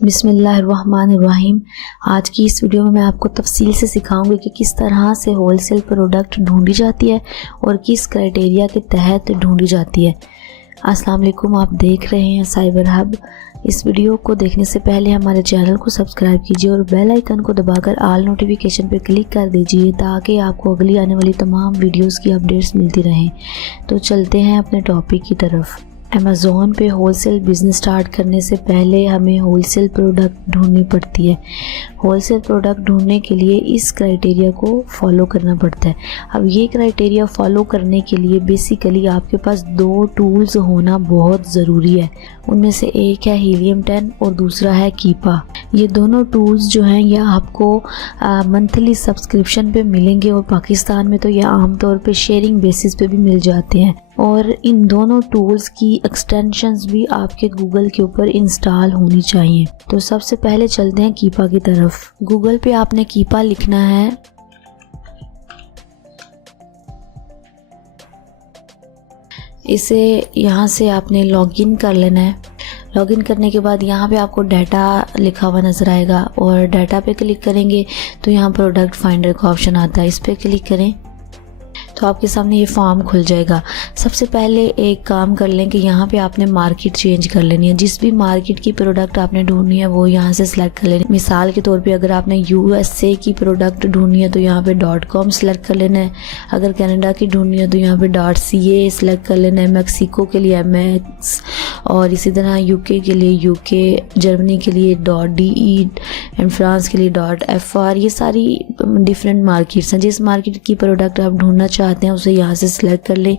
बिस्मिल्लाहिर्रहमानिर्रहीम। आज की इस वीडियो में मैं आपको तफसील से सिखाऊंगी कि किस तरह से होलसेल प्रोडक्ट ढूंढी जाती है और किस क्राइटेरिया के तहत ढूंढी जाती है। अस्सलाम वालेकुम, आप देख रहे हैं साइबर हब। इस वीडियो को देखने से पहले हमारे चैनल को सब्सक्राइब कीजिए और बेल आइकन को दबाकर ऑल नोटिफिकेशन पर क्लिक कर दीजिए ताकि आपको अगली आने वाली तमाम वीडियोस की अपडेट्स मिलती रहें। तो चलते हैं अपने टॉपिक की तरफ। अमेज़ॉन पे होलसेल बिज़नेस स्टार्ट करने से पहले हमें होलसेल प्रोडक्ट ढूंढनी पड़ती है। होलसेल प्रोडक्ट ढूंढने के लिए इस क्राइटेरिया को फॉलो करना पड़ता है। अब ये क्राइटेरिया फॉलो करने के लिए बेसिकली आपके पास दो टूल्स होना बहुत ज़रूरी है। उनमें से एक है हीलियम 10 और दूसरा है कीपा। ये दोनों टूल्स जो हैं ये आपको मंथली सब्सक्रिप्शन पे मिलेंगे और पाकिस्तान में तो ये आमतौर पे शेयरिंग बेसिस पे भी मिल जाते हैं। और इन दोनों टूल्स की एक्सटेंशंस भी आपके गूगल के ऊपर इंस्टॉल होनी चाहिए। तो सबसे पहले चलते हैं कीपा की तरफ। गूगल पे आपने कीपा लिखना है। इसे यहाँ से आपने लॉगिन कर लेना है। लॉगिन करने के बाद यहाँ पे आपको डाटा लिखा हुआ नज़र आएगा और डाटा पे क्लिक करेंगे तो यहाँ प्रोडक्ट फाइंडर का ऑप्शन आता है। इस पर क्लिक करें तो आपके सामने ये फॉर्म खुल जाएगा। सबसे पहले एक काम कर लें कि यहाँ पे आपने मार्केट चेंज कर लेनी है। जिस भी मार्केट की प्रोडक्ट आपने ढूंढनी है वो यहाँ से सिलेक्ट कर लेनी है। मिसाल के तौर पे अगर आपने USA की प्रोडक्ट ढूंढनी है तो यहाँ पे .com सिलेक्ट कर लेना है। अगर कनाडा की ढूंढनी है तो यहाँ पे .ca सिलेक्ट कर लेना है। मैक्सिको के लिए MX और इसी तरह UK के लिए UK, जर्मनी के लिए .de एंड फ्रांस के लिए .fr। ये सारी डिफरेंट मार्केट्स हैं। जिस मार्केट की प्रोडक्ट आप ढूंढना चाहते हैं उसे यहाँ से सिलेक्ट कर लें।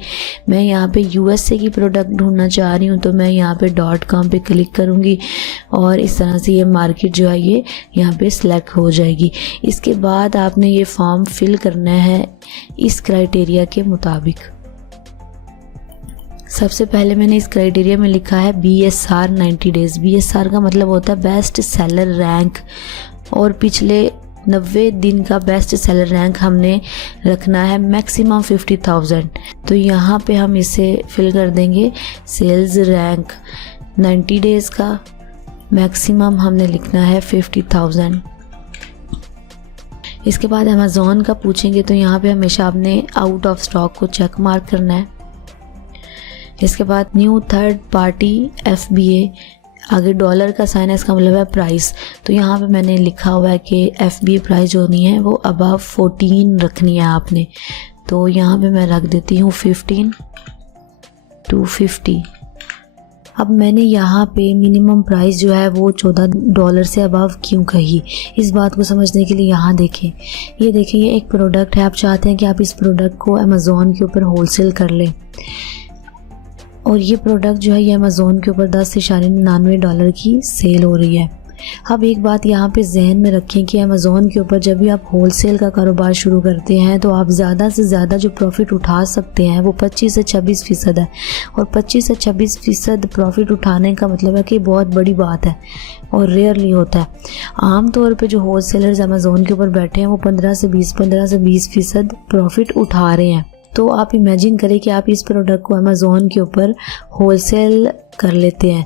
मैं यहाँ पे USA की प्रोडक्ट ढूंढना चाह रही हूँ तो मैं यहाँ पे .com पे क्लिक करूँगी और इस तरह से ये मार्केट जो है ये यहाँ पे सिलेक्ट हो जाएगी। इसके बाद आपने ये फॉर्म फिल करना है इस क्राइटेरिया के मुताबिक। सबसे पहले मैंने इस क्राइटेरिया में लिखा है BSR 90 डेज। BSR का मतलब होता है बेस्ट सेलर रैंक और पिछले 90 दिन का बेस्ट सेलर रैंक हमने रखना है मैक्सिमम 50,000। तो यहाँ पे हम इसे फिल कर देंगे सेल्स रैंक 90 डेज का मैक्सिमम हमने लिखना है 50,000। इसके बाद अमेज़ॉन का पूछेंगे तो यहाँ पे हमेशा आपने आउट ऑफ स्टॉक को चेक मार्क करना है। इसके बाद न्यू थर्ड पार्टी FBA, आगे डॉलर का साइन है, इसका मतलब है प्राइस। तो यहाँ पे मैंने लिखा हुआ है कि FBA प्राइस जो होनी है वो अबव 14 रखनी है आपने। तो यहाँ पे मैं रख देती हूँ 15 to 50। अब मैंने यहाँ पे मिनिमम प्राइस जो है वो $14 से अबव क्यों कही, इस बात को समझने के लिए यहाँ देखें। ये देखिए ये एक प्रोडक्ट है। आप चाहते हैं कि आप इस प्रोडक्ट को अमेज़ॉन के ऊपर होलसेल कर लें और ये प्रोडक्ट जो है ये अमेज़ॉन के ऊपर $10.99 की सेल हो रही है। अब एक बात यहाँ पे जहन में रखें कि अमेज़ॉन के ऊपर जब भी आप होलसेल का कारोबार शुरू करते हैं तो आप ज़्यादा से ज़्यादा जो प्रॉफिट उठा सकते हैं वो 25 से 26% है। और 25 से 26% प्रॉफिट उठाने का मतलब है कि बहुत बड़ी बात है और रेयरली होता है। आम तौर पे जो होलसेलर्स अमेज़ॉन के ऊपर बैठे हैं वो 15 से 20% प्रॉफिट उठा रहे हैं। तो आप इमेजिन करें कि आप इस प्रोडक्ट को अमेज़ॉन के ऊपर होलसेल कर लेते हैं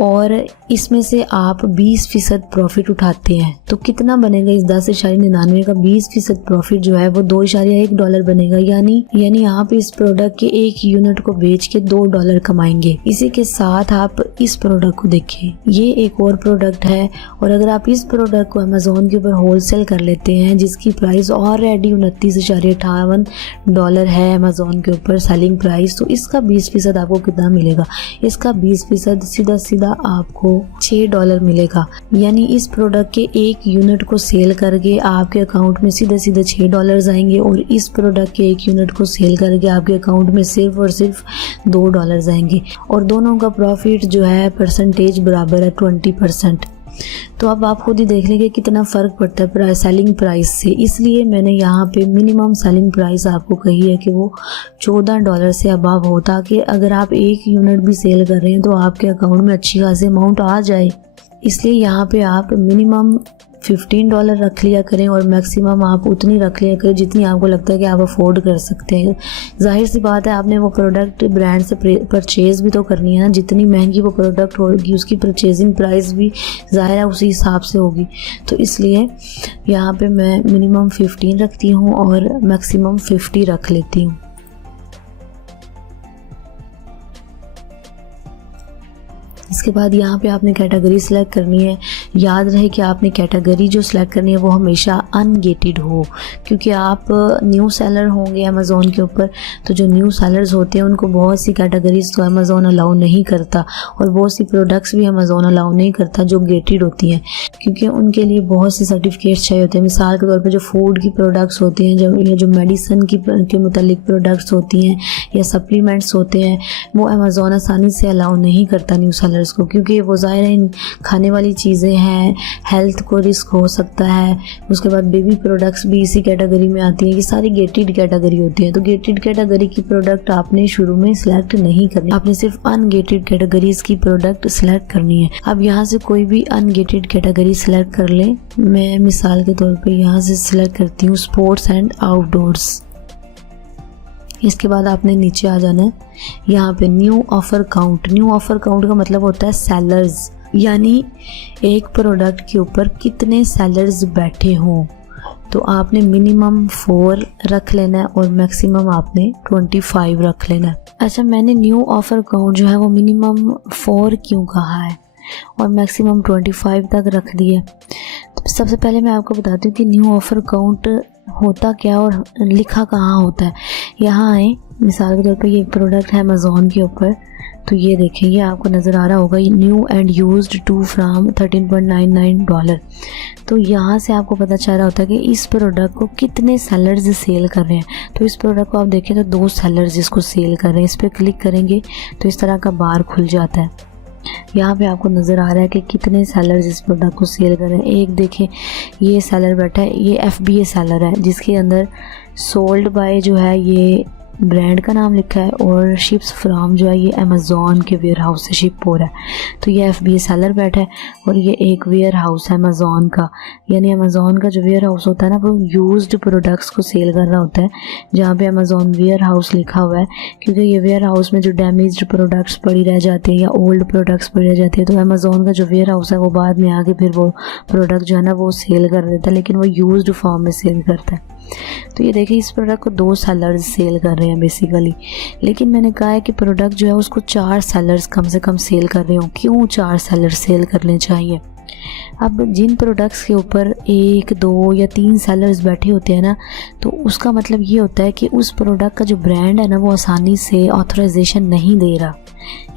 और इसमें से आप 20% प्रॉफिट उठाते हैं तो कितना बनेगा। इस 10.99 का 20% प्रॉफिट जो है वो $2.1 बनेगा। यानी यहाँ पे इस प्रोडक्ट के एक यूनिट को बेच के $2 कमाएंगे। इसी के साथ आप इस प्रोडक्ट को देखें, ये एक और प्रोडक्ट है और अगर आप इस प्रोडक्ट को अमेज़ॉन के ऊपर होलसेल कर लेते हैं जिसकी प्राइस ऑलरेडी $29.58 है अमेज़ॉन के ऊपर सेलिंग प्राइस, तो इसका 20% आपको कितना मिलेगा। इसका 20% सीधा सीधा आपको $6 मिलेगा। यानी इस प्रोडक्ट के एक यूनिट को सेल करके आपके अकाउंट में सीधे सीधे $6 आएंगे और इस प्रोडक्ट के एक यूनिट को सेल करके आपके अकाउंट में सिर्फ और सिर्फ $2 आएंगे और दोनों का प्रॉफिट जो है परसेंटेज बराबर है 20%। तो अब आप खुद ही देख लेंगे कितना फ़र्क पड़ता है सेलिंग प्राइस से। इसलिए मैंने यहाँ पे मिनिमम सेलिंग प्राइस आपको कही है कि वो $14 से अबव हो, ताकि अगर आप एक यूनिट भी सेल कर रहे हैं तो आपके अकाउंट में अच्छी खासी अमाउंट आ जाए। इसलिए यहाँ पे आप मिनिमम $15 रख लिया करें और मैक्सिमम आप उतनी रख लिया करें जितनी आपको लगता है कि आप अफोर्ड कर सकते हैं। जाहिर सी बात है, आपने वो प्रोडक्ट ब्रांड से परचेज़ भी तो करनी है ना। जितनी महंगी वो प्रोडक्ट होगी उसकी परचेजिंग प्राइस भी ज़ाहिर है उसी हिसाब से होगी। तो इसलिए यहाँ पे मैं मिनिमम 15 रखती हूँ और मैक्सिमम 50 रख लेती हूँ। इसके बाद यहाँ पे आपने कैटेगरी सेलेक्ट करनी है। याद रहे कि आपने कैटेगरी जो सेलेक्ट करनी है वो हमेशा अनगेटेड हो, क्योंकि आप न्यू सेलर होंगे अमेज़ॉन के ऊपर, तो जो न्यू सेलर्स होते हैं उनको बहुत सी कैटेगरीज तो अमेज़ॉन अलाउ नहीं करता और बहुत सी प्रोडक्ट्स भी अमेज़ॉन अलाउ नहीं करता जो गेटेड होती हैं, क्योंकि उनके लिए बहुत से सर्टिफिकेट्स चाहिए होते हैं। मिसाल के तौर पर जो फूड की प्रोडक्ट्स होती हैं, जो मेडिसिन के मुतालिक प्रोडक्ट्स होती हैं या सप्लीमेंट्स होते हैं, वो अमेज़ॉन आसानी से अलाउ नहीं करता न्यू सेलर्स को, क्योंकि वो ज़ाहिर है खाने वाली चीज़ें हैं, हेल्थ को रिस्क हो सकता है। उसके बाद बेबी प्रोडक्ट्स भी इसी कैटेगरी में आती हैं। ये सारी गेटेड कैटेगरी होती है। तो गेटेड कैटेगरी की प्रोडक्ट आपने शुरू में सिलेक्ट नहीं करनी, आपने सिर्फ अनगेटेड कैटेगरीज की प्रोडक्ट सिलेक्ट करनी है। अब यहाँ से कोई भी अनगेटेड कैटेगरी सिलेक्ट कर ले। मैं मिसाल के तौर पर यहाँ से सिलेक्ट करती हूँ स्पोर्ट्स एंड आउटडोर्स। इसके बाद आपने नीचे आ जाना है। यहाँ पे new offer count. New offer count का मतलब होता है सेलर्स, यानी एक प्रोडक्ट के ऊपर कितने सेलर्स बैठे हों। तो आपने मिनिमम 4 रख लेना है और मैक्सिमम आपने 25 रख लेना है। अच्छा, मैंने न्यू ऑफर काउंट जो है वो मिनिमम 4 क्यों कहा है और मैक्सिमम 25 तक रख दिया। तो सबसे पहले मैं आपको बताती हूँ कि न्यू ऑफर काउंट होता क्या और लिखा कहाँ होता है। यहाँ आए, मिसाल के तौर पर ये एक प्रोडक्ट है अमेज़ॉन के ऊपर, तो ये देखें, ये आपको नज़र आ रहा होगा, ये new and used two from $13.99। तो यहाँ से आपको पता चल रहा होता है कि इस प्रोडक्ट को कितने सेलर्स सेल कर रहे हैं। तो इस प्रोडक्ट को आप देखें तो 2 सेलर्स इसको सेल कर रहे हैं। इस पर क्लिक करेंगे तो इस तरह का बार खुल जाता है। यहाँ पे आपको नज़र आ रहा है कि कितने सेलर्स इस प्रोडक्ट को सेल कर रहे हैं। एक देखें, ये सेलर बैठा है, ये FBA सेलर है जिसके अंदर सोल्ड बाय जो है ये ब्रांड का नाम लिखा है और शिप्स फ्राम जो है ये अमेज़ॉन के वेयर हाउस से शिप हो रहा है। तो ये FBA सेलर बैठा है और ये एक वेयर हाउस है अमेज़ॉन का, यानी अमेज़ॉन का जो वेयर हाउस होता है ना, वो यूज्ड प्रोडक्ट्स को सेल कर रहा होता है, जहाँ पे अमेज़ॉन वेयर हाउस लिखा हुआ है। क्योंकि ये वेयर हाउस में जो डैमेज्ड प्रोडक्ट्स पड़ी रह जाते हैं या ओल्ड प्रोडक्ट्स पड़ी रह जाती है, तो अमेज़ॉन का जो वेयर हाउस है वो बाद में आके फिर वो प्रोडक्ट जो है ना वो सेल कर देता है, लेकिन वो यूज्ड फॉर्म में सेल करता है। तो ये देखिए, इस प्रोडक्ट को 2 सेलर्स सेल कर रहे हैं बेसिकली, लेकिन मैंने कहा है कि प्रोडक्ट जो है उसको 4 सेलर्स कम से कम सेल कर रहे हो। क्यों 4 सेलर्स सेल करने चाहिए? अब जिन प्रोडक्ट्स के ऊपर 1, 2 या 3 सेलर्स बैठे होते हैं ना, तो उसका मतलब ये होता है कि उस प्रोडक्ट का जो ब्रांड है ना वो आसानी से ऑथराइजेशन नहीं दे रहा,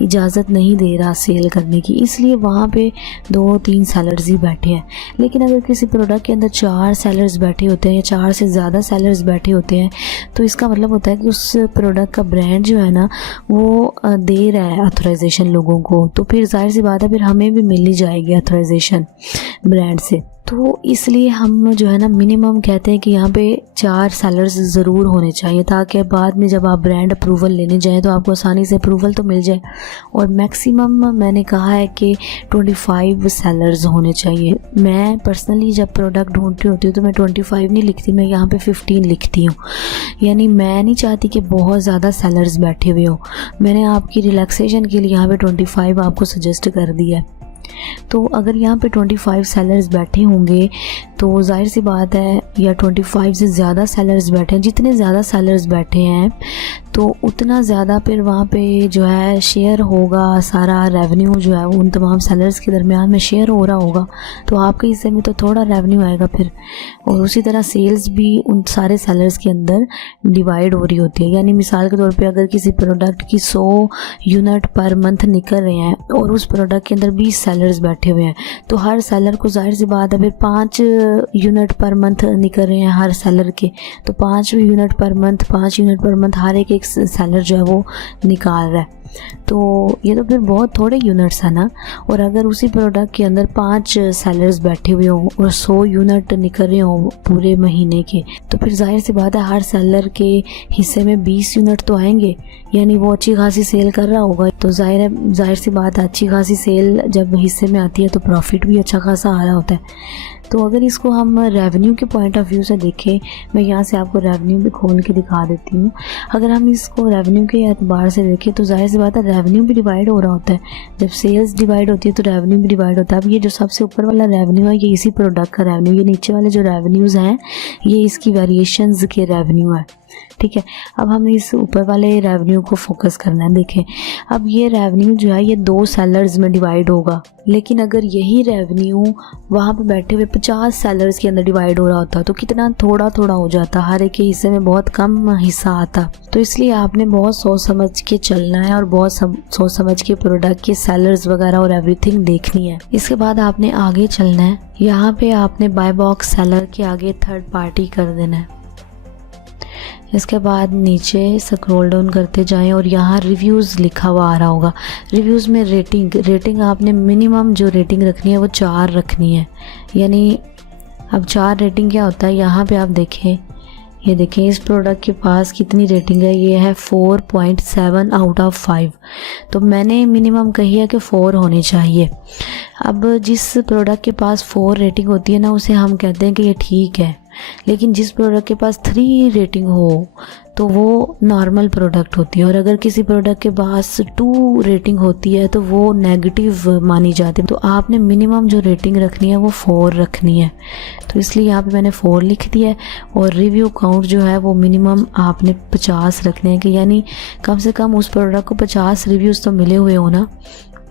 इजाज़त नहीं दे रहा सेल करने की, इसलिए वहाँ पे 2-3 सेलर्स ही बैठे हैं। लेकिन अगर किसी प्रोडक्ट के अंदर 4 सेलर्स बैठे होते हैं या 4 से ज़्यादा सेलर्स बैठे होते हैं, तो इसका मतलब होता है कि उस प्रोडक्ट का ब्रांड जो है ना वो दे रहा है ऑथराइजेशन लोगों को। तो फिर जाहिर सी बात है फिर हमें भी मिल ही जाएगी ऑथराइजेशन ब्रांड से। तो इसलिए हम जो है ना मिनिमम कहते हैं कि यहाँ पे 4 सेलर्स ज़रूर होने चाहिए, ताकि बाद में जब आप ब्रांड अप्रूवल लेने जाएं तो आपको आसानी से अप्रूवल तो मिल जाए। और मैक्सिमम मैंने कहा है कि 25 सेलर्स होने चाहिए। मैं पर्सनली जब प्रोडक्ट ढूंढती होती हूँ तो मैं 25 नहीं लिखती, मैं यहाँ पे 15 लिखती हूँ। यानी मैं नहीं चाहती कि बहुत ज़्यादा सेलर्स बैठे हुए हो। मैंने आपकी रिलैक्सेशन के लिए यहाँ पे 25 आपको सजेस्ट कर दिया है। तो अगर यहाँ पे 25 सेलर्स बैठे होंगे तो जाहिर सी बात है, या 25 से ज़्यादा सेलर्स बैठे हैं, जितने ज़्यादा सेलर्स बैठे हैं तो उतना ज़्यादा फिर वहाँ पे जो है शेयर होगा, सारा रेवेन्यू जो है वो उन तमाम सेलर्स के दरमियान में शेयर हो रहा होगा, तो आपके हिस्से में तो थोड़ा रेवेन्यू आएगा फिर। और उसी तरह सेल्स भी उन सारे सेलर्स के अंदर डिवाइड हो रही होती है। यानी मिसाल के तौर पे अगर किसी प्रोडक्ट की 100 यूनिट पर मंथ निकल रहे हैं और उस प्रोडक्ट के अंदर 20 सेलर्स बैठे हुए हैं, तो हर सेलर को जाहिर सी बात है फिर 5 यूनिट पर मंथ निकल रहे हैं हर सेलर के, तो 5 यूनिट पर मंथ हर एक सेलर जो है वो निकाल रहा है। तो ये तो फिर बहुत थोड़े यूनिट्स है ना। और अगर उसी प्रोडक्ट के अंदर 5 सेलर्स बैठे हुए हों और 100 यूनिट निकल रहे हों पूरे महीने के, तो फिर जाहिर सी बात है हर सेलर के हिस्से में 20 यूनिट तो आएंगे, यानी वो अच्छी खासी सेल कर रहा होगा। तो जाहिर सी बात है अच्छी खासी सेल जब हिस्से में आती है तो प्रॉफिट भी अच्छा खासा आ रहा होता है। तो अगर इसको हम रेवेन्यू के पॉइंट ऑफ व्यू से देखें, मैं यहाँ से आपको रेवेन्यू भी खोल के दिखा देती हूँ। अगर हम इसको रेवेन्यू के एतबार से देखें तो जाहिर सी बात है रेवेन्यू भी डिवाइड हो रहा होता है। जब सेल्स डिवाइड होती है तो रेवेन्यू भी डिवाइड होता है। अब ये जो सबसे ऊपर वाला रेवेन्यू है ये इसी प्रोडक्ट का रेवेन्यू, ये नीचे वाले जो रेवेन्यूज़ हैं ये इसकी वेरिएशंस के रेवेन्यू है, ठीक है। अब हमें इस ऊपर वाले रेवेन्यू को फोकस करना है। देखें अब ये रेवेन्यू जो है ये 2 सेलर्स में डिवाइड होगा, लेकिन अगर यही रेवेन्यू वहाँ पे बैठे हुए 50 सेलर्स के अंदर डिवाइड हो रहा होता तो कितना थोड़ा थोड़ा हो जाता, हर एक के हिस्से में बहुत कम हिस्सा आता। तो इसलिए आपने बहुत सोच समझ के चलना है और बहुत सोच समझ के प्रोडक्ट के सेलर्स वगैरह और एवरीथिंग देखनी है। इसके बाद आपने आगे चलना है। यहाँ पे आपने बाय बॉक्स सेलर के आगे थर्ड पार्टी कर देना है। इसके बाद नीचे स्क्रॉल डाउन करते जाएं और यहाँ रिव्यूज़ लिखा हुआ आ रहा होगा। रिव्यूज़ में रेटिंग आपने मिनिमम जो रेटिंग रखनी है वो 4 रखनी है। यानी अब 4 रेटिंग क्या होता है, यहाँ पे आप देखें, ये देखें इस प्रोडक्ट के पास कितनी रेटिंग है, ये है 4.7 आउट ऑफ 5। तो मैंने मिनिमम कही है कि 4 होनी चाहिए। अब जिस प्रोडक्ट के पास 4 रेटिंग होती है ना उसे हम कहते हैं कि ये ठीक है, लेकिन जिस प्रोडक्ट के पास 3 रेटिंग हो तो वो नॉर्मल प्रोडक्ट होती है, और अगर किसी प्रोडक्ट के पास 2 रेटिंग होती है तो वो नेगेटिव मानी जाती है। तो आपने मिनिमम जो रेटिंग रखनी है वो 4 रखनी है। तो इसलिए यहाँ पे मैंने 4 लिख दिया है। और रिव्यू काउंट जो है वो मिनिमम आपने 50 रखने हैं, कि यानी कम से कम उस प्रोडक्ट को 50 रिव्यूज़ तो मिले हुए हो ना।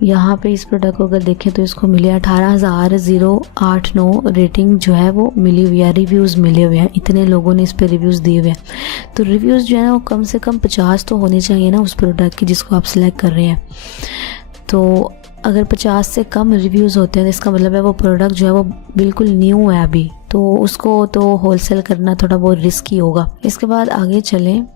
यहाँ पे इस प्रोडक्ट को अगर देखें तो इसको मिले 18,089 रेटिंग जो है वो मिली हुई है, रिव्यूज़ मिले हुए हैं, इतने लोगों ने इस पे रिव्यूज़ दिए हुए हैं। तो रिव्यूज़ जो है ना वो कम से कम 50 तो होने चाहिए ना उस प्रोडक्ट की जिसको आप सिलेक्ट कर रहे हैं। तो अगर 50 से कम रिव्यूज़ होते हैं तो इसका मतलब है वो प्रोडक्ट जो है वो बिल्कुल न्यू है अभी, तो उसको तो होलसेल करना थोड़ा बहुत रिस्की होगा। इसके बाद आगे चलें,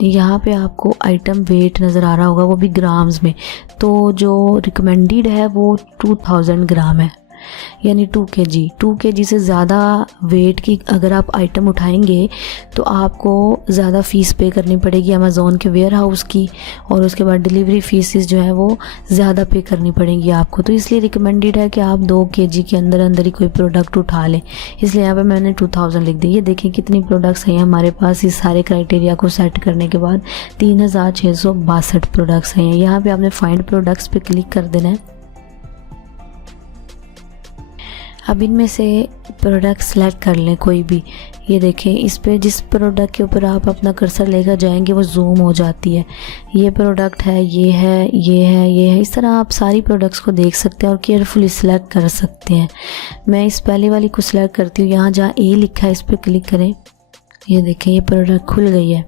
यहाँ पे आपको आइटम वेट नज़र आ रहा होगा, वो भी ग्राम्स में। तो जो रिकमेंडेड है वो 2000 ग्राम है, यानी 2 kg से ज़्यादा वेट की अगर आप आइटम उठाएंगे तो आपको ज़्यादा फ़ीस पे करनी पड़ेगी अमेज़ॉन के वेयर हाउस की, और उसके बाद डिलीवरी फ़ीसेस जो है वो ज़्यादा पे करनी पड़ेंगी आपको। तो इसलिए रिकमेंडेड है कि आप 2 kg के अंदर ही कोई प्रोडक्ट उठा लें, इसलिए यहाँ पे मैंने 2000 लिख दिया। ये देखें कितनी प्रोडक्ट्स हैं हमारे पास, इस सारे क्राइटेरिया को सेट करने के बाद 3662 प्रोडक्ट्स हैं। यहाँ पर आपने फाइंड प्रोडक्ट्स पर क्लिक कर देना है। अब इनमें से प्रोडक्ट सेलेक्ट कर लें कोई भी। ये देखें इस पे जिस प्रोडक्ट के ऊपर आप अपना कर्सर लेकर जाएंगे वो जूम हो जाती है। ये प्रोडक्ट है, ये है, ये है, ये है, इस तरह आप सारी प्रोडक्ट्स को देख सकते हैं और केयरफुली सिलेक्ट कर सकते हैं। मैं इस पहले वाली को सिलेक्ट करती हूँ। यहाँ जहाँ ए लिखा है इस पर क्लिक करें। ये देखें ये प्रोडक्ट खुल गई है।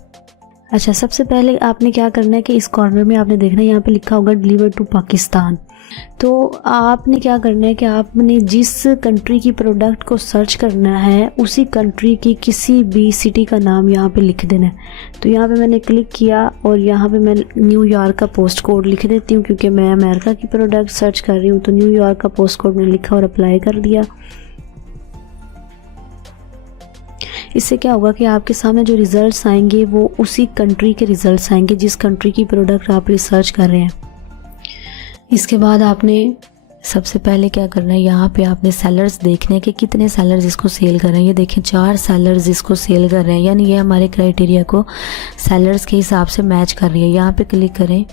अच्छा, सबसे पहले आपने क्या करना है कि इस कॉर्नर में आपने देखना है यहाँ पे लिखा होगा डिलीवर टू पाकिस्तान। तो आपने क्या करना है कि आपने जिस कंट्री की प्रोडक्ट को सर्च करना है उसी कंट्री की किसी भी सिटी का नाम यहाँ पे लिख देना है। तो यहाँ पे मैंने क्लिक किया और यहाँ पे मैं न्यूयॉर्क का पोस्ट कोड लिख देती हूँ, क्योंकि मैं अमेरिका की प्रोडक्ट सर्च कर रही हूँ। तो न्यूयॉर्क का पोस्ट कोड मैंने लिखा और अप्लाई कर दिया। इससे क्या होगा कि आपके सामने जो रिज़ल्ट्स आएंगे वो उसी कंट्री के रिज़ल्ट्स आएंगे जिस कंट्री की प्रोडक्ट आप रिसर्च कर रहे हैं। इसके बाद आपने सबसे पहले क्या करना है, यहाँ पे आपने सेलर्स देखने के कितने सेलर्स इसको सेल कर रहे हैं। ये देखें 4 सेलर्स इसको सेल कर रहे हैं, यानी ये हमारे क्राइटेरिया को सेलर्स के हिसाब से मैच कर रही है। यहाँ पे क्लिक करें।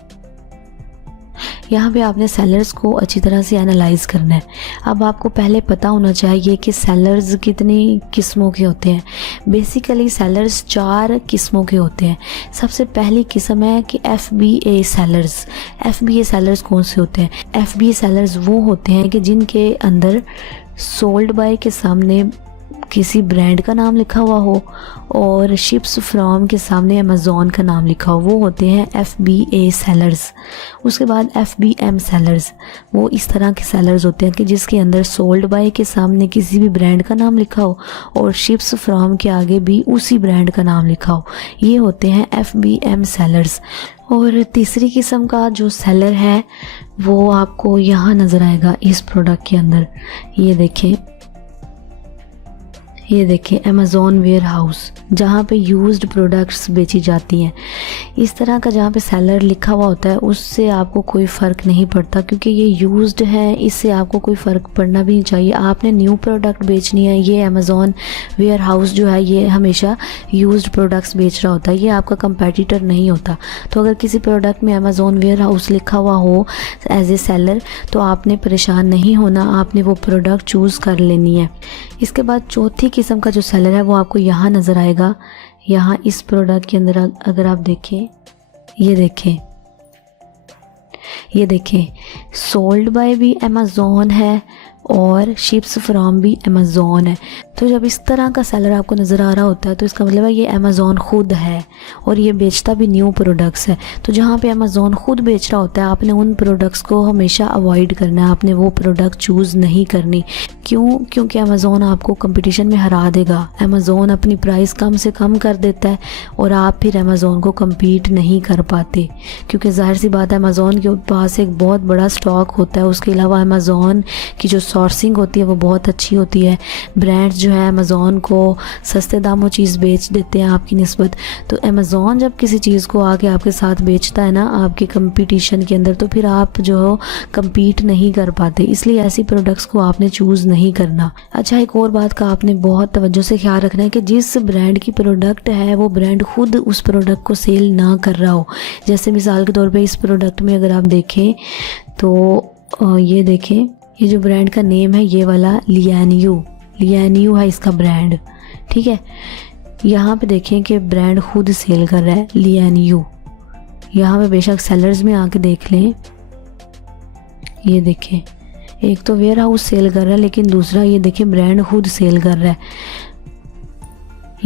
यहाँ पे आपने सेलर्स को अच्छी तरह से एनालाइज करना है। अब आपको पहले पता होना चाहिए कि सेलर्स कितनी किस्मों के होते हैं। बेसिकली सेलर्स 4 किस्मों के होते हैं। सबसे पहली किस्म है कि FBA सेलर्स। FBA सेलर्स कौन से होते हैं? FBA सेलर्स वो होते हैं कि जिनके अंदर सोल्ड बाय के सामने किसी ब्रांड का नाम लिखा हुआ हो और शिप्स फ्रॉम के सामने अमेज़ॉन का नाम लिखा हो, वो होते हैं FBA सेलर्स। उसके बाद FBM सेलर्स, वो इस तरह के सेलर्स होते हैं कि जिसके अंदर सोल्ड बाय के सामने किसी भी ब्रांड का नाम लिखा हो और शिप्स फ्रॉम के आगे भी उसी ब्रांड का नाम लिखा हो, ये होते हैं FBM सेलर्स। और तीसरी किस्म का जो सेलर है वो आपको यहाँ नज़र आएगा इस प्रोडक्ट के अंदर। ये देखें अमेज़ॉन वेयर हाउस, जहाँ पे यूज्ड प्रोडक्ट्स बेची जाती हैं। इस तरह का जहाँ पे सेलर लिखा हुआ होता है उससे आपको कोई फ़र्क नहीं पड़ता, क्योंकि ये यूज्ड है, इससे आपको कोई फ़र्क पड़ना भी नहीं चाहिए। आपने न्यू प्रोडक्ट बेचनी है। ये अमेज़ॉन वेयर हाउस जो है ये हमेशा यूज्ड प्रोडक्ट्स बेच रहा होता है, ये आपका कंपेटिटर नहीं होता। तो अगर किसी प्रोडक्ट में अमेज़ॉन वेयर हाउस लिखा हुआ हो एज ए सेलर तो आपने परेशान नहीं होना, आपने वो प्रोडक्ट चूज़ कर लेनी है। इसके बाद चौथी किस्म का जो सेलर है वो आपको यहाँ नज़र आएगा। यहाँ इस प्रोडक्ट के अंदर अगर आप देखें, ये देखें सोल्ड बाय भी अमेज़ॉन है और शिप्स फ्रॉम भी अमेज़ॉन है। तो जब इस तरह का सेलर आपको नज़र आ रहा होता है तो इसका मतलब है ये अमेज़ॉन ख़ुद है और ये बेचता भी न्यू प्रोडक्ट्स है। तो जहाँ पे अमेज़ॉन ख़ुद बेच रहा होता है आपने उन प्रोडक्ट्स को हमेशा अवॉइड करना है, आपने वो प्रोडक्ट चूज़ नहीं करनी। क्यों? क्योंकि अमेज़ॉन आपको कंपटीशन में हरा देगा। अमेज़ॉन अपनी प्राइस कम से कम कर देता है और आप फिर अमेज़ॉन को कम्पीट नहीं कर पाते, क्योंकि जाहिर सी बात है अमेज़ॉन के पास एक बहुत बड़ा स्टॉक होता है। उसके अलावा अमेज़ॉन की जो सोर्सिंग होती है वो बहुत अच्छी होती है। ब्रांड्स जो है अमेज़ॉन को सस्ते दामों चीज़ बेच देते हैं आपकी निस्बत। तो अमेज़ॉन जब किसी चीज़ को आके आपके साथ बेचता है ना आपके कंपटीशन के अंदर, तो फिर आप जो कम्पीट नहीं कर पाते। इसलिए ऐसी प्रोडक्ट्स को आपने चूज़ नहीं करना। अच्छा, एक और बात का आपने बहुत तवज्जो से ख्याल रखना है कि जिस ब्रांड की प्रोडक्ट है वो ब्रांड खुद उस प्रोडक्ट को सेल ना कर रहा हो। जैसे मिसाल के तौर पे इस प्रोडक्ट में अगर आप देखें तो ये देखें, ये जो ब्रांड का नेम है ये वाला लियानियो है इसका ब्रांड, ठीक है। यहाँ पे देखें कि ब्रांड खुद सेल कर रहा है लियानियो। यहाँ पे बेशक सेलर्स में आके देख लें, ये देखें एक तो वेयर हाउस सेल कर रहा है लेकिन दूसरा ये देखें ब्रांड खुद सेल कर रहा है।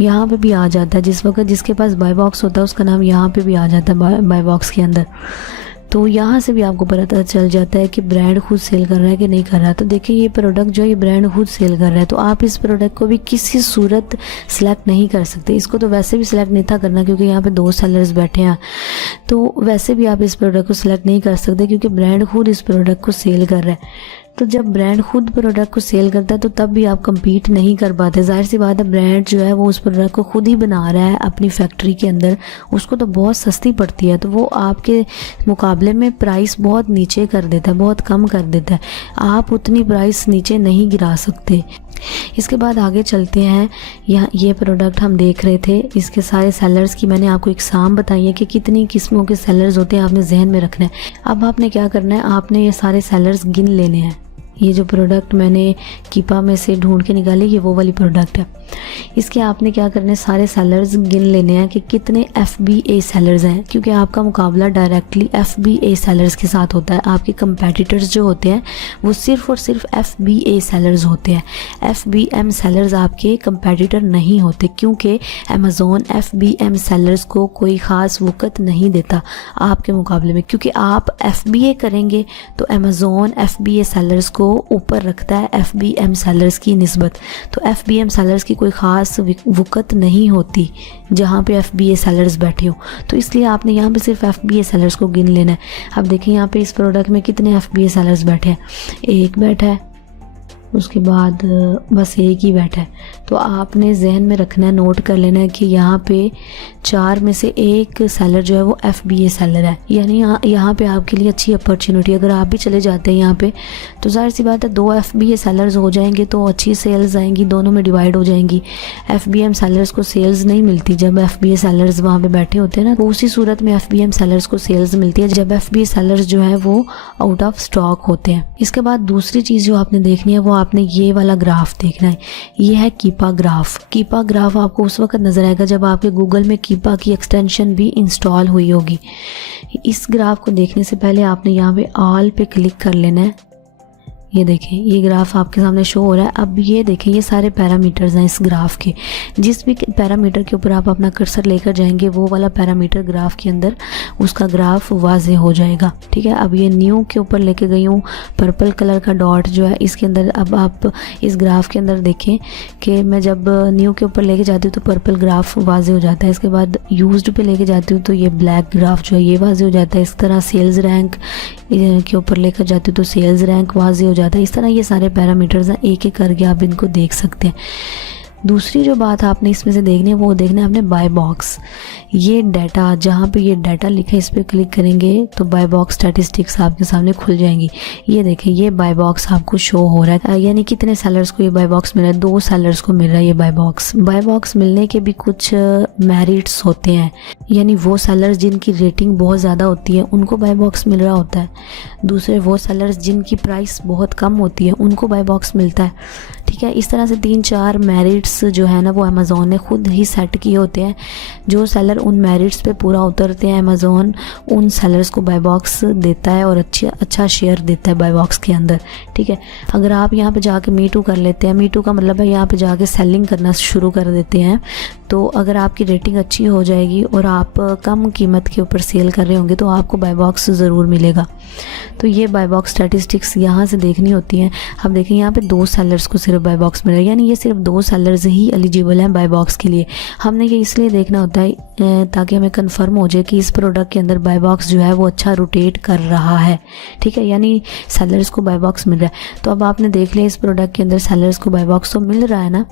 यहाँ पे भी आ जाता है जिस वक्त जिसके पास बाय बॉक्स होता है उसका नाम यहाँ पे भी आ जाता है बाय बॉक्स के अंदर। तो यहाँ से भी आपको पता चल जाता है कि ब्रांड खुद सेल कर रहा है कि नहीं कर रहा है। तो देखिए ये प्रोडक्ट जो है ये ब्रांड खुद सेल कर रहा है, तो आप इस प्रोडक्ट को भी किसी सूरत सिलेक्ट नहीं कर सकते। इसको तो वैसे भी सिलेक्ट नहीं था करना क्योंकि यहाँ पे 2 सेलर्स बैठे हैं, तो वैसे भी आप इस प्रोडक्ट को सिलेक्ट नहीं कर सकते क्योंकि ब्रांड खुद इस प्रोडक्ट को सेल कर रहा है। तो जब ब्रांड खुद प्रोडक्ट को सेल करता है तो तब भी आप कम्पीट नहीं कर पाते। जाहिर सी बात है ब्रांड जो है वो उस प्रोडक्ट को खुद ही बना रहा है अपनी फैक्ट्री के अंदर, उसको तो बहुत सस्ती पड़ती है, तो वो आपके मुकाबले में प्राइस बहुत नीचे कर देता है, बहुत कम कर देता है। आप उतनी प्राइस नीचे नहीं गिरा सकते। इसके बाद आगे चलते हैं। यहाँ ये प्रोडक्ट हम देख रहे थे, इसके सारे सेलर्स की मैंने आपको इकसाम बताई है कि कितनी किस्मों के सेलर्स होते हैं, आपने जहन में रखना है। अब आपने क्या करना है, आपने ये सारे सेलर्स गिन लेने हैं। ये जो प्रोडक्ट मैंने कीपा में से ढूंढ के निकाले ये वो वाली प्रोडक्ट है। इसके आपने क्या करना है, सारे सेलर्स गिन लेने हैं कि कितने FBA सेलर्स हैं, क्योंकि आपका मुकाबला डायरेक्टली FBA सेलर्स के साथ होता है। आपके कंपेटिटर्स जो होते हैं वो सिर्फ और सिर्फ FBA सेलर्स होते हैं। FBM सेलर्स आपके कंपेटिटर नहीं होते, क्योंकि अमेज़ॉन FBM सेलर्स को कोई ख़ास वक़्त नहीं देता आपके मुकाबले में, क्योंकि आप FBA करेंगे तो अमेज़ॉन FBA सेलर्स को ऊपर रखता है FBM सेलर्स की निस्बत। तो FBM सेलर्स की कोई ख़ास वक़्त नहीं होती जहाँ पे FBA सेलर्स बैठे हो, तो इसलिए आपने यहाँ पे सिर्फ FBA सेलर्स को गिन लेना है। अब देखिए यहाँ पे इस प्रोडक्ट में कितने FBA सेलर्स बैठे हैं, एक बैठा है, उसके बाद बस एक ही बैठा है। तो आपने जहन में रखना है, नोट कर लेना है कि यहाँ पे 4 में से एक सेलर जो है वो FBA सेलर है, यानी यहाँ पे आपके लिए अच्छी अपॉर्चुनिटी। अगर आप भी चले जाते हैं यहाँ पे तो जाहिर सी बात है 2 FBA सेलर्स हो जाएंगे तो अच्छी सेल्स आएंगी, दोनों में डिवाइड हो जाएंगी। FBM सेलर्स को सेल्स नहीं मिलती जब FBA सेलर्स वहाँ पे बैठे होते हैं ना, तो उसी सूरत में FBM सेलर्स को सेल्स मिलती है जब FBA सेलर्स जो है वो आउट ऑफ स्टॉक होते हैं। इसके बाद दूसरी चीज़ जो आपने देखनी है वो आपने ये वाला ग्राफ देखना है, ये है कीपा ग्राफ। कीपा ग्राफ आपको उस वक्त नज़र आएगा जब आपके गूगल में कीपा की एक्सटेंशन भी इंस्टॉल हुई होगी। इस ग्राफ को देखने से पहले आपने यहाँ पे ऑल पे क्लिक कर लेना है। ये देखें ये ग्राफ आपके सामने शो हो रहा है। अब ये देखें ये सारे पैरामीटर्स हैं इस ग्राफ के। जिस भी पैरामीटर के ऊपर आप अपना कर्सर लेकर जाएंगे वो वाला पैरामीटर ग्राफ के अंदर उसका ग्राफ वाज़ेह हो जाएगा, ठीक है। अब ये न्यू के ऊपर लेके गई हूँ, पर्पल कलर का डॉट जो है इसके अंदर। अब आप इस ग्राफ के अंदर देखें कि मैं जब न्यू के ऊपर लेके जाती हूँ तो पर्पल ग्राफ वाज़ेह हो जाता है। इसके बाद यूज्ड पे लेके जाती हूँ तो ये ब्लैक ग्राफ जो है ये वाज़ेह हो जाता है। इस तरह सेल्स रैंक के ऊपर लेकर जाती हूँ तो सेल्स रैंक वाज़ेह हो जाता है। इस तरह ये सारे पैरामीटर्स हैं, एक एक करके आप इनको देख सकते हैं। दूसरी जो बात आपने इसमें से देखनी है वो देखना है आपने बाय बॉक्स। ये डाटा जहाँ पे ये डाटा लिखा है इस पर क्लिक करेंगे तो बाय बॉक्स स्टैटिस्टिक्स आपके सामने खुल जाएंगी। ये देखें ये बाय बॉक्स आपको शो हो रहा है, यानी कितने सेलर्स को ये बाय बॉक्स मिल रहा है। 2 सेलर्स को मिल रहा है ये बाय बॉक्स। बाय बॉक्स मिलने के भी कुछ मेरिट्स होते हैं, यानी वो सेलर्स जिनकी रेटिंग बहुत ज़्यादा होती है उनको बाय बॉक्स मिल रहा होता है। दूसरे वो सेलर्स जिनकी प्राइस बहुत कम होती है उनको बाय बॉक्स मिलता है, ठीक है। इस तरह से 3-4 मेरिट्स जो है ना वो अमेज़ॉन ने खुद ही सेट किए होते हैं। जो सेलर उन मेरिट्स पे पूरा उतरते हैं अमेज़ॉन उन सेलर्स को बाय बॉक्स देता है और अच्छा शेयर देता है बाय बॉक्स के अंदर, ठीक है। अगर आप यहाँ पे जाके मी टू कर लेते हैं, मी टू का मतलब है यहाँ पे जाके सेलिंग करना शुरू कर देते हैं, तो अगर आपकी रेटिंग अच्छी हो जाएगी और आप कम कीमत के ऊपर सेल कर रहे होंगे तो आपको बाय बॉक्स ज़रूर मिलेगा। तो ये बाय बॉक्स स्टैटिस्टिक्स यहाँ से देखनी होती हैं। अब देखें यहाँ पे 2 सेलर्स को सिर्फ बाय बॉक्स मिल रहा है, यानी ये सिर्फ 2 सेलर्स ही एलिजिबल हैं बाय बॉक्स के लिए। हमने ये इसलिए देखना होता है ताकि हमें कंफर्म हो जाए कि इस प्रोडक्ट के अंदर बाय बॉक्स जो है वो अच्छा रोटेट कर रहा है, ठीक है, यानी सेलर्स को बाय बॉक्स मिल रहा है। तो अब आपने देख लिया इस प्रोडक्ट के अंदर सेलर्स को बाय बॉक्स तो मिल रहा है ना,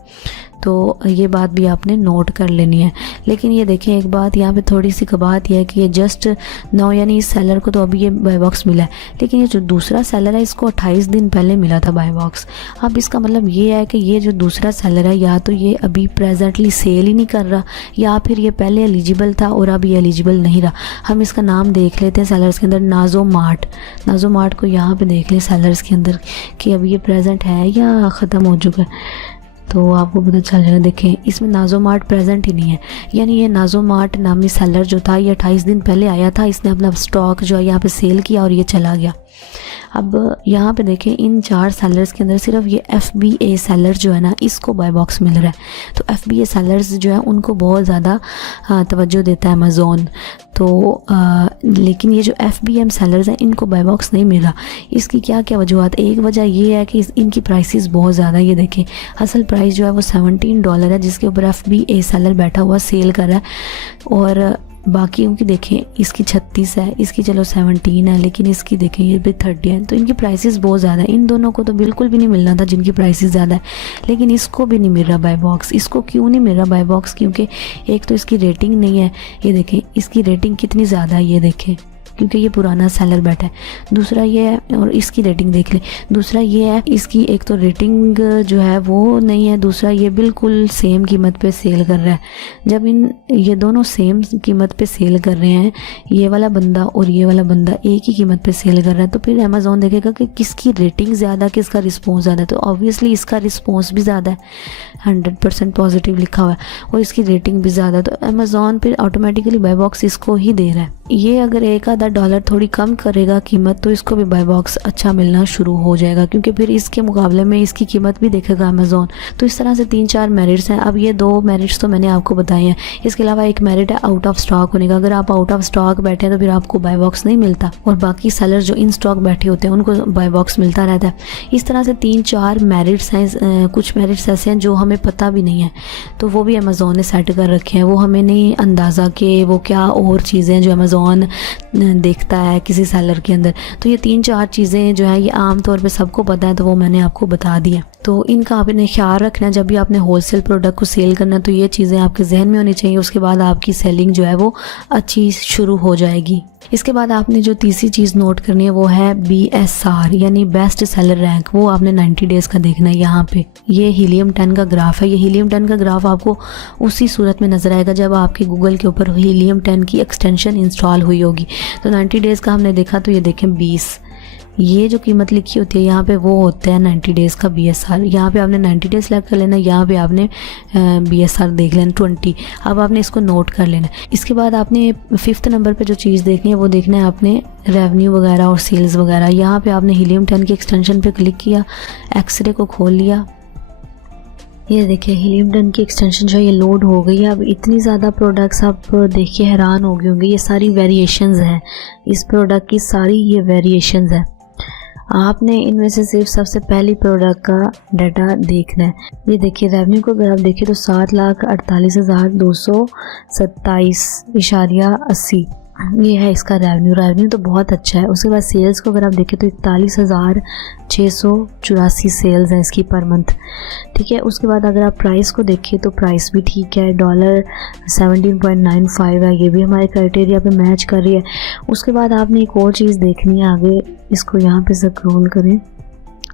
तो ये बात भी आपने नोट कर लेनी है। लेकिन ये देखें एक बात यहाँ पे थोड़ी सी बात यह है कि ये जस्ट नाउ यानी इस सेलर को तो अभी ये बाय बॉक्स मिला है, लेकिन ये जो दूसरा सेलर है इसको 28 दिन पहले मिला था बाय बॉक्स। अब इसका मतलब ये है कि ये जो दूसरा सेलर है या तो ये अभी प्रेजेंटली सेल ही नहीं कर रहा या फिर ये पहले एलिजिबल था और अब ये एलिजिबल नहीं रहा। हम इसका नाम देख लेते हैं सेलर्स के अंदर, नाजो मार्ट को यहाँ पे देख लें सेलर्स के अंदर कि अभी ये प्रेजेंट है या ख़त्म हो चुका है, तो आपको पता चल जाएगा। देखें इसमें नाजो मार्ट प्रेजेंट ही नहीं है, यानी ये नाजो मार्ट नामी सेलर जो था ये 28 दिन पहले आया था, इसने अपना स्टॉक जो है यहाँ पे सेल किया और ये चला गया। अब यहाँ पे देखें इन 4 सेलर्स के अंदर सिर्फ ये FBA सेलर जो है ना इसको बाय बॉक्स मिल रहा है। तो FBA सेलर्स जो है उनको बहुत ज़्यादा तवज्जो देता है अमेज़ॉन, तो लेकिन ये जो FBM सेलर्स हैं इनको बाय बॉक्स नहीं मिल रहा। इसकी क्या क्या वजूहत, एक वजह ये है कि इनकी प्राइसेस बहुत ज़्यादा, ये देखें असल प्राइस जो है वो $17 है जिसके ऊपर FBA सेलर बैठा हुआ सेल कर रहा है, और बाकियों की देखें इसकी 36 है, इसकी चलो 17 है, लेकिन इसकी देखें ये भी 30 है। तो इनकी प्राइसेस बहुत ज़्यादा है। इन दोनों को तो बिल्कुल भी नहीं मिलना था जिनकी प्राइसेस ज़्यादा है, लेकिन इसको भी नहीं मिल रहा बाय बॉक्स। इसको क्यों नहीं मिल रहा बाय बॉक्स, क्योंकि एक तो इसकी रेटिंग नहीं है, ये देखें इसकी रेटिंग कितनी ज़्यादा है, ये देखें क्योंकि ये पुराना सेलर बैठा है। दूसरा ये है, और इसकी रेटिंग देख ले, दूसरा ये है इसकी एक तो रेटिंग जो है वो नहीं है, दूसरा ये बिल्कुल सेम कीमत पे सेल कर रहा है। जब ये दोनों सेम कीमत पे सेल कर रहे हैं, ये वाला बंदा और ये वाला बंदा एक ही कीमत पे सेल कर रहा है, तो फिर अमेज़ॉन देखेगा कि किसकी रेटिंग ज़्यादा, किसका रिस्पॉन्स ज़्यादा है। तो ऑब्वियसली इसका रिस्पॉन्स भी ज़्यादा है, 100% पॉजिटिव लिखा हुआ है, और इसकी रेटिंग भी ज़्यादा है, तो अमेज़ॉन फिर ऑटोमेटिकली बाय बॉक्स इसको ही दे रहा है। ये अगर एक आधा $1 थोड़ी कम करेगा कीमत तो इसको भी बाय बॉक्स अच्छा मिलना शुरू हो जाएगा, क्योंकि फिर इसके मुकाबले में इसकी कीमत भी देखेगा अमेज़ॉन। तो इस तरह से 3-4 मेरिट्स हैं। अब ये 2 मेरिट्स तो मैंने आपको बताए हैं, इसके अलावा एक मेरिट है आउट ऑफ स्टॉक होने का। अगर आप आउट ऑफ स्टॉक बैठे हैं तो फिर आपको बाय बॉक्स नहीं मिलता, और बाकी सेलर जो इन स्टॉक बैठे होते हैं उनको बाय बॉक्स मिलता रहता है। इस तरह से 3-4 मेरिट्स हैं। कुछ मेरिट्स ऐसे हैं जो हमें पता भी नहीं है, तो वो भी अमेज़ॉन ने सेट कर रखे हैं, वो हमें नहीं अंदाज़ा कि वो क्या और चीज़ें जो अमेज़ॉन देखता है किसी सेलर के अंदर। तो ये 3-4 चीज़ें जो है ये आम तौर पे सबको पता है, तो वो मैंने आपको बता दिया। तो इनका आपने ख्याल रखना है जब भी आपने होलसेल प्रोडक्ट को सेल करना, तो ये चीज़ें आपके जहन में होनी चाहिए। उसके बाद आपकी सेलिंग जो है वो अच्छी शुरू हो जाएगी। इसके बाद आपने जो तीसरी चीज़ नोट करनी है वो है BSR यानी बेस्ट सेलर रैंक। वो आपने 90 डेज़ का देखना है। यहाँ पे ये हीलियम 10 का ग्राफ है। ये हीलियम 10 का ग्राफ आपको उसी सूरत में नज़र आएगा जब आपके गूगल के ऊपर हीलियम 10 की एक्सटेंशन इंस्टॉल हुई होगी। तो 90 डेज़ का हमने देखा, तो ये देखें ये जो कीमत लिखी होती है यहाँ पे वो होता है 90 डेज़ का BSR। यहाँ पे आपने 90 डेज़ सेलेक्ट कर लेना, यहाँ पे आपने BSR देख लेना 20। अब आपने इसको नोट कर लेना। इसके बाद आपने 5th नंबर पे जो चीज़ देखनी है वो देखना है आपने रेवेन्यू वगैरह और सेल्स वगैरह। यहाँ पे आपने हीलियम 10 की एक्सटेंशन पे क्लिक किया, एक्सरे को खोल लिया। ये देखिए हीलियम 10 की एक्सटेंशन जो है ये लोड हो गई है। अब इतनी ज़्यादा प्रोडक्ट्स आप देखिए हैरान हो गए होंगे, ये सारी वेरिएशंस हैं इस प्रोडक्ट की, सारी ये वेरिएशंस है। आपने इनमें से सिर्फ सबसे पहली प्रोडक्ट का डाटा देखना है। ये देखिए रेवेन्यू को अगर आप देखिए तो 7,48,227.80 ये है इसका रेवेन्यू तो बहुत अच्छा है। उसके बाद सेल्स को अगर आप देखें तो 41,684 सेल्स है इसकी पर मंथ, ठीक है। उसके बाद अगर आप प्राइस को देखिए तो प्राइस भी ठीक है, $17.95 है, ये भी हमारे क्राइटेरिया पे मैच कर रही है। उसके बाद आपने एक और चीज़ देखनी है आगे, इसको यहाँ पे स्क्रॉल करें,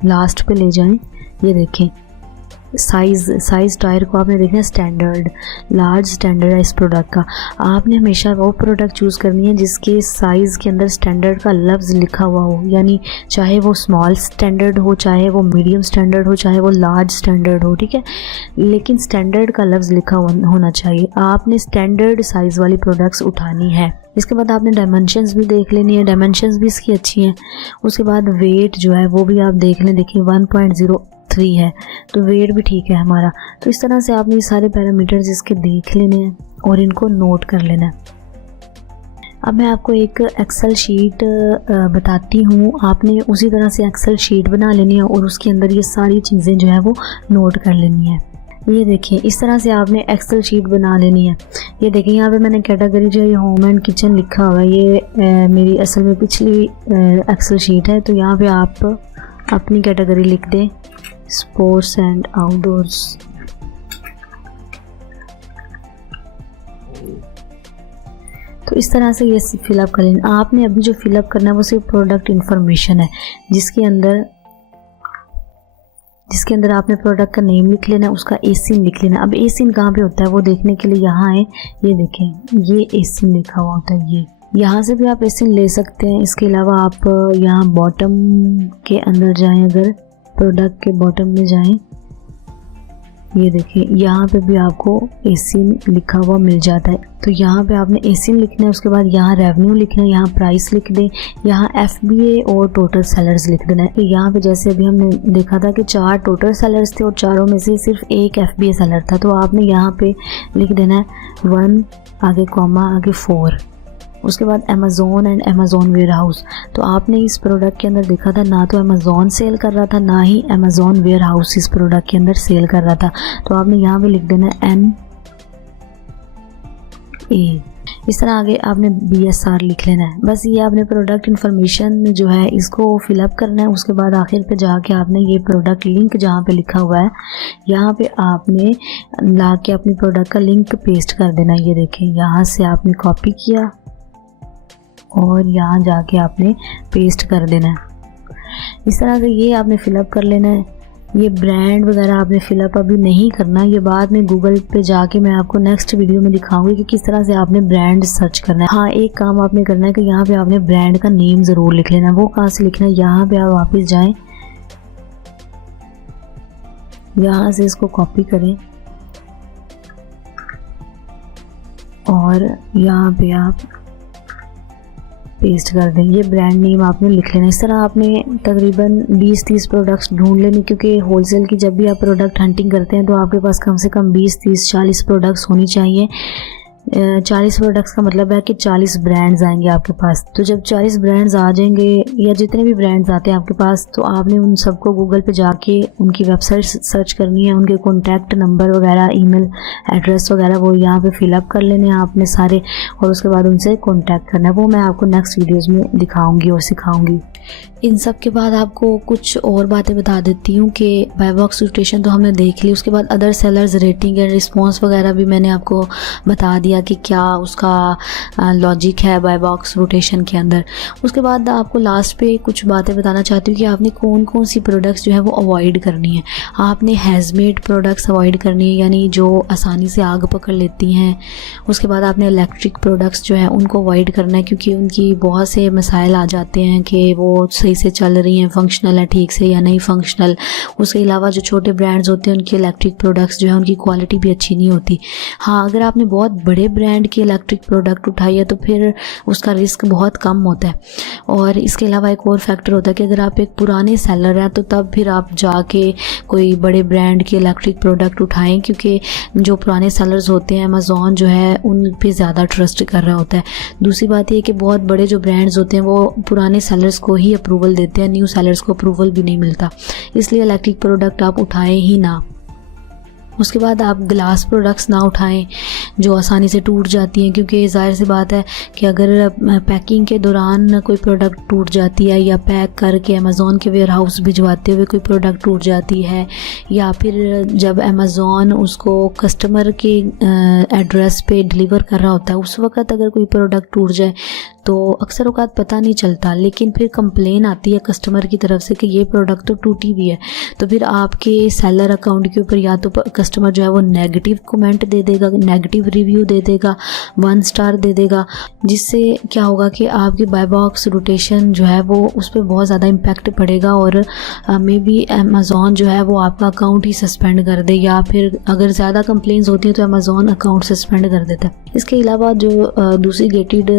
लास्ट पे ले जाएं। ये देखें साइज़ टायर को आपने देखना है स्टैंडर्ड, लार्ज स्टैंडर्ड है इस प्रोडक्ट का। आपने हमेशा वो प्रोडक्ट चूज़ करनी है जिसके साइज़ के अंदर स्टैंडर्ड का लफ्ज़ लिखा हुआ हो, यानी चाहे वो स्मॉल स्टैंडर्ड हो, चाहे वो मीडियम स्टैंडर्ड हो, चाहे वो लार्ज स्टैंडर्ड हो, ठीक है, लेकिन स्टैंडर्ड का लफ्ज़ लिखा होना चाहिए। आपने स्टैंडर्ड साइज़ वाली प्रोडक्ट्स उठानी है। इसके बाद आपने डायमेंशंस भी देख लेनी है, डायमेंशंस भी इसकी अच्छी हैं। उसके बाद वेट जो है वो भी आप देख लें, देखिए 1.03 है, तो वेट भी ठीक है हमारा। तो इस तरह से आपने ये सारे पैरामीटर्स इसके देख लेने हैं और इनको नोट कर लेना है। अब मैं आपको एक एक्सेल शीट बताती हूँ, आपने उसी तरह से एक्सेल शीट बना लेनी है और उसके अंदर ये सारी चीज़ें जो है वो नोट कर लेनी है। ये देखिए इस तरह से आपने एक्सेल शीट बना लेनी है। ये देखिए यहाँ पे मैंने कैटेगरी जो है ये होम एंड किचन लिखा हुआ है, ये मेरी असल में पिछली एक्सेल शीट है। तो यहाँ पे आप अपनी कैटेगरी लिख दें, स्पोर्ट्स एंड आउटडोर्स। तो इस तरह से ये फिलअप कर लेना। आपने अभी जो फिलअप करना है वो सिर्फ प्रोडक्ट इन्फॉर्मेशन है, जिसके अंदर आपने प्रोडक्ट का नेम लिख लेना है, उसका एसिन लिख लेना। अब एसिन कहाँ पे होता है वो देखने के लिए यहाँ है, ये देखें ये एसिन लिखा हुआ होता है। ये यहाँ से भी आप एसिन ले सकते हैं। इसके अलावा आप यहाँ बॉटम के अंदर जाएं, अगर प्रोडक्ट के बॉटम में जाएं, ये देखिए यहाँ पे भी आपको एसिन लिखा हुआ मिल जाता है। तो यहाँ पे आपने एसिन लिखना है, उसके बाद यहाँ रेवेन्यू लिखना है, यहाँ प्राइस लिख दें, यहाँ FBA और टोटल सेलर्स लिख देना है। तो यहाँ पे जैसे अभी हमने देखा था कि 4 टोटल सेलर्स थे और चारों में से सिर्फ एक FBA सेलर था, तो आपने यहाँ पे लिख देना है 1 आगे कॉमा आगे 4। उसके बाद अमेज़ॉन एंड अमेज़ॉन वेयर हाउस। तो आपने इस प्रोडक्ट के अंदर देखा था ना तो अमेज़ॉन सेल कर रहा था, ना ही अमेज़ॉन वेयर हाउस इस प्रोडक्ट के अंदर सेल कर रहा था। तो आपने यहाँ पे लिख देना है NA। इस तरह आगे आपने BSR लिख लेना है। बस ये आपने प्रोडक्ट इन्फॉर्मेशन जो है इसको फिलअप करना है। उसके बाद आखिर पे जाके आपने ये प्रोडक्ट लिंक जहाँ पे लिखा हुआ है यहाँ पे आपने ला के अपनी प्रोडक्ट का लिंक पेस्ट कर देना है। ये देखें यहाँ से आपने कॉपी किया और यहाँ जाके आपने पेस्ट कर देना है। इस तरह से ये आपने फिलअप कर लेना है। ये ब्रांड वगैरह आपने फिलअप अभी नहीं करना, ये बाद में गूगल पे जाके मैं आपको नेक्स्ट वीडियो में दिखाऊंगी कि किस तरह से आपने ब्रांड सर्च करना है। हाँ एक काम आपने करना है कि यहाँ पे आपने ब्रांड का नेम ज़रूर लिख लेना है। वो कहाँ से लिखना है, यहाँ पे आप वापस जाएं, यहाँ से इसको कॉपी करें और यहाँ पे आप पेस्ट कर दें। ये ब्रांड नेम आपने लिख लेना। इस तरह आपने तकरीबन 20-30 प्रोडक्ट्स ढूंढ लेने, क्योंकि होलसेल की जब भी आप प्रोडक्ट हंटिंग करते हैं तो आपके पास कम से कम 20-30-40 प्रोडक्ट्स होनी चाहिए। 40 प्रोडक्ट्स का मतलब है कि 40 ब्रांड्स आएंगे आपके पास। तो जब 40 ब्रांड्स आ जाएंगे या जितने भी ब्रांड्स आते हैं आपके पास, तो आपने उन सबको गूगल पे जाके उनकी वेबसाइट सर्च करनी है, उनके कॉन्टैक्ट नंबर वगैरह, ईमेल एड्रेस वगैरह वो यहाँ पे फिलअप कर लेने हैं आपने सारे, और उसके बाद उनसे कॉन्टैक्ट करना है। वो मैं आपको नेक्स्ट वीडियोज़ में दिखाऊँगी और सिखाऊँगी। इन सब के बाद आपको कुछ और बातें बता देती हूँ कि बाय बॉक्स रोटेशन तो हमने देख ली, उसके बाद other sellers rating and response वगैरह भी मैंने आपको बता दिया दिया कि क्या उसका लॉजिक है बाय बॉक्स रोटेशन के अंदर। उसके बाद आपको लास्ट पे कुछ बातें बताना चाहती हूँ कि आपने कौन कौन सी प्रोडक्ट्स जो है वो अवॉइड करनी है। आपने हैज़मेड प्रोडक्ट्स अवॉइड करनी है, यानी जो आसानी से आग पकड़ लेती हैं। उसके बाद आपने इलेक्ट्रिक प्रोडक्ट्स जो है उनको अवॉइड करना है, क्योंकि उनकी बहुत से मसाइल आ जाते हैं कि वो सही से चल रही हैं, फंक्शनल है ठीक से या नहीं फंक्शनल। उसके अलावा जो छोटे ब्रांड्स होते हैं उनके इलेक्ट्रिक प्रोडक्ट्स जो है उनकी क्वालिटी भी अच्छी नहीं होती। हाँ, अगर आपने बहुत बड़े ब्रांड के इलेक्ट्रिक प्रोडक्ट उठाई है तो फिर उसका रिस्क बहुत कम होता है। और इसके अलावा एक और फैक्टर होता है कि अगर आप एक पुराने सेलर हैं तो तब फिर आप जाके कोई बड़े ब्रांड के इलेक्ट्रिक प्रोडक्ट उठाएं, क्योंकि जो पुराने सेलर्स होते हैं अमेज़ॉन जो है उन पे ज़्यादा ट्रस्ट कर रहा होता है। दूसरी बात यह है कि बहुत बड़े जो ब्रांड्स होते हैं वो पुराने सेलर्स को ही अप्रूवल देते हैं, न्यू सेलर्स को अप्रूवल भी नहीं मिलता, इसलिए इलेक्ट्रिक प्रोडक्ट आप उठाएं ही ना। उसके बाद आप ग्लास प्रोडक्ट्स ना उठाएं जो आसानी से टूट जाती हैं, क्योंकि ज़ाहिर सी बात है कि अगर पैकिंग के दौरान कोई प्रोडक्ट टूट जाती है या पैक करके अमेज़ॉन के वेयर हाउस भिजवाते हुए कोई प्रोडक्ट टूट जाती है, या फिर जब अमेज़ॉन उसको कस्टमर के एड्रेस पे डिलीवर कर रहा होता है उस वक़्त अगर कोई प्रोडक्ट टूट जाए तो अक्सर औक़ात पता नहीं चलता, लेकिन फिर कंप्लेन आती है कस्टमर की तरफ से कि ये प्रोडक्ट तो टूटी हुई है। तो फिर आपके सेलर अकाउंट के ऊपर या तो कस्टमर जो है वो नेगेटिव कमेंट दे देगा, नेगेटिव रिव्यू दे देगा, 1 स्टार दे देगा, जिससे क्या होगा कि आपकी बाय बॉक्स रोटेशन जो है वो उस पर बहुत ज़्यादा इम्पैक्ट पड़ेगा और मे बी अमेज़ॉन जो है वो आपका अकाउंट ही सस्पेंड कर दे, या फिर अगर ज़्यादा कंप्लेंट्स होती हैं तो अमेज़ॉन अकाउंट सस्पेंड कर देता है। इसके अलावा जो दूसरी गेटेड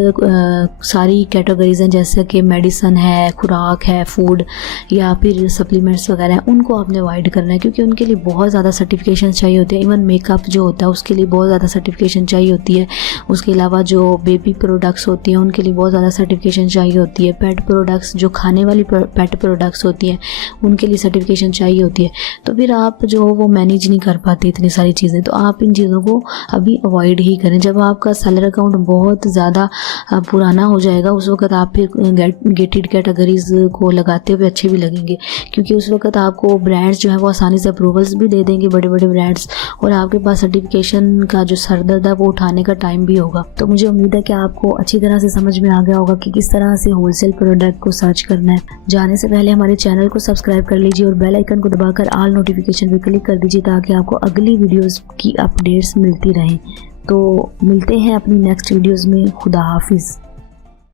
सारी कैटेगरीज हैं जैसे कि मेडिसन है, खुराक है, फूड या फिर सप्लीमेंट्स वगैरह हैं, उनको आपने अवॉइड करना है, क्योंकि उनके लिए बहुत ज़्यादा सर्टिफिकेशन चाहिए होती है। इवन मेकअप जो होता है उसके लिए बहुत ज़्यादा सर्टिफिकेशन चाहिए होती है। उसके अलावा जो बेबी प्रोडक्ट्स होती हैं उनके लिए बहुत ज़्यादा सर्टिफिकेशन चाहिए होती है। पेट प्रोडक्ट्स जो खाने वाली पेट प्रोडक्ट्स होती हैं उनके लिए सर्टिफिकेशन चाहिए होती है। तो फिर आप जो वो मैनेज नहीं कर पाते इतनी सारी चीज़ें, तो आप इन चीज़ों को अभी अवॉइड ही करें। जब आपका सेलर अकाउंट बहुत ज़्यादा पुराना हो जाएगा उस वक्त आप फिर गेटेड कैटेगरीज को लगाते हुए अच्छे भी लगेंगे, क्योंकि उस वक्त आपको ब्रांड्स जो है वो आसानी से अप्रूवल्स भी दे देंगे, बड़े बड़े ब्रांड्स, और आपके पास सर्टिफिकेशन का जो सरदर्द है वो उठाने का टाइम भी होगा। तो मुझे उम्मीद है कि आपको अच्छी तरह से समझ में आ गया होगा कि किस तरह से होलसेल प्रोडक्ट को सर्च करना है। जाने से पहले हमारे चैनल को सब्सक्राइब कर लीजिए और बेल आइकन को दबाकर ऑल नोटिफिकेशन पे क्लिक कर दीजिए ताकि आपको अगली वीडियोस की अपडेट्स मिलती रहें। तो मिलते हैं अपनी नेक्स्ट वीडियोस में। खुदा हाफिज़।